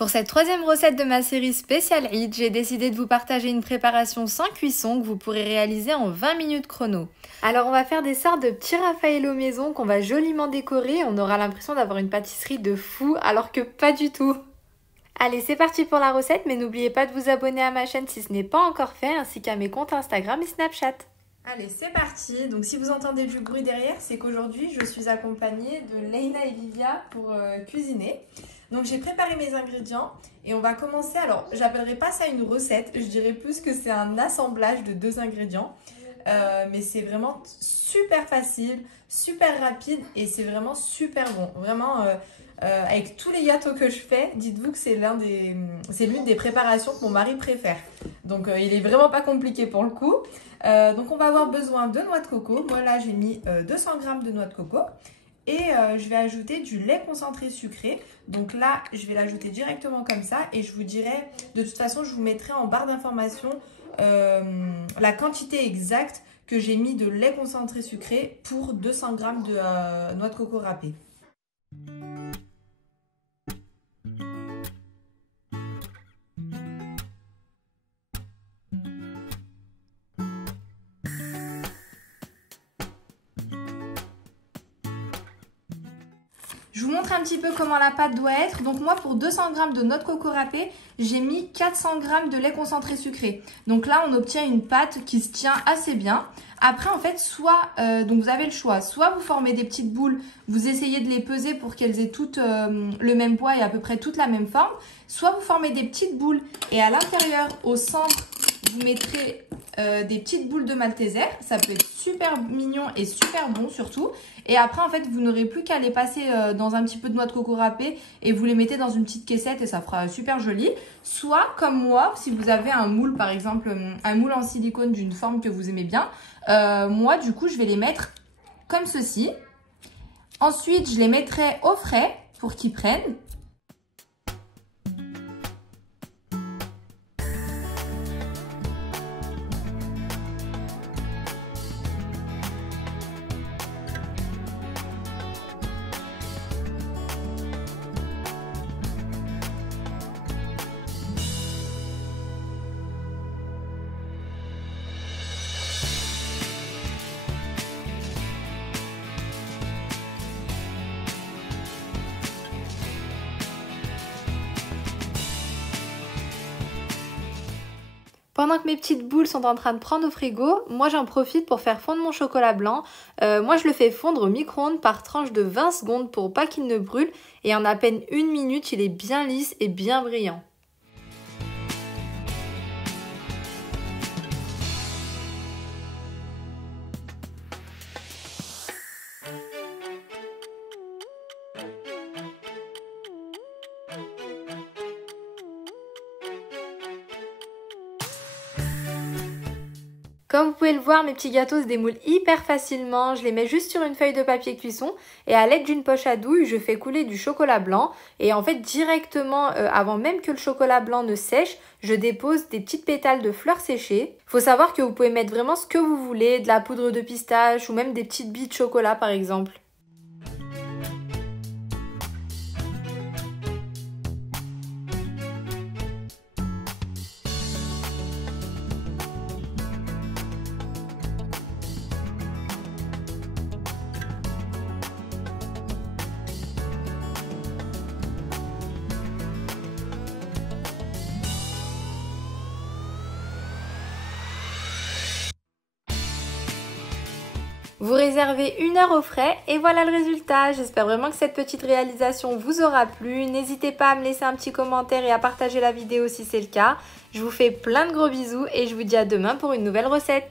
Pour cette troisième recette de ma série spéciale Eid, j'ai décidé de vous partager une préparation sans cuisson que vous pourrez réaliser en 20 minutes chrono. Alors on va faire des sortes de petits Raffaello maison qu'on va joliment décorer. On aura l'impression d'avoir une pâtisserie de fou alors que pas du tout. Allez, c'est parti pour la recette, mais n'oubliez pas de vous abonner à ma chaîne si ce n'est pas encore fait, ainsi qu'à mes comptes Instagram et Snapchat. Allez, c'est parti. Donc si vous entendez du bruit derrière, c'est qu'aujourd'hui je suis accompagnée de Leïna et Livia pour cuisiner. Donc j'ai préparé mes ingrédients et on va commencer. Alors j'appellerai pas ça une recette, je dirais plus que c'est un assemblage de deux ingrédients. Mais c'est vraiment super facile, super rapide et c'est vraiment super bon. Vraiment, avec tous les gâteaux que je fais, dites-vous que c'est l'une des préparations que mon mari préfère. Donc il est vraiment pas compliqué pour le coup. Donc on va avoir besoin de noix de coco. Moi là j'ai mis 200 g de noix de coco. Et je vais ajouter du lait concentré sucré. Donc là, je vais l'ajouter directement comme ça. Et je vous dirai, de toute façon, je vous mettrai en barre d'informations la quantité exacte que j'ai mis de lait concentré sucré pour 200 g de noix de coco râpée. Je vous montre un petit peu comment la pâte doit être. Donc moi, pour 200 g de noix de coco râpée, j'ai mis 400 g de lait concentré sucré. Donc là, on obtient une pâte qui se tient assez bien. Après, en fait, donc vous avez le choix. Soit vous formez des petites boules, vous essayez de les peser pour qu'elles aient toutes le même poids et à peu près toutes la même forme. Soit vous formez des petites boules et à l'intérieur, au centre, vous mettrez des petites boules de Malteser. Ça peut être super mignon et super bon surtout. Et après, en fait, vous n'aurez plus qu'à les passer dans un petit peu de noix de coco râpée et vous les mettez dans une petite caissette et ça fera super joli. Soit, comme moi, si vous avez un moule, par exemple, un moule en silicone d'une forme que vous aimez bien, moi, du coup, je vais les mettre comme ceci. Ensuite, je les mettrai au frais pour qu'ils prennent. Pendant que mes petites boules sont en train de prendre au frigo, moi j'en profite pour faire fondre mon chocolat blanc. Moi je le fais fondre au micro-ondes par tranche de 20 secondes pour pas qu'il ne brûle. Et en à peine 1 minute, il est bien lisse et bien brillant. Comme vous pouvez le voir, mes petits gâteaux se démoulent hyper facilement. Je les mets juste sur une feuille de papier cuisson et à l'aide d'une poche à douille, je fais couler du chocolat blanc. Et en fait, directement, avant même que le chocolat blanc ne sèche, je dépose des petites pétales de fleurs séchées. Faut savoir que vous pouvez mettre vraiment ce que vous voulez, de la poudre de pistache ou même des petites billes de chocolat par exemple. Vous réservez 1 heure au frais et voilà le résultat. J'espère vraiment que cette petite réalisation vous aura plu. N'hésitez pas à me laisser un petit commentaire et à partager la vidéo si c'est le cas. Je vous fais plein de gros bisous et je vous dis à demain pour une nouvelle recette.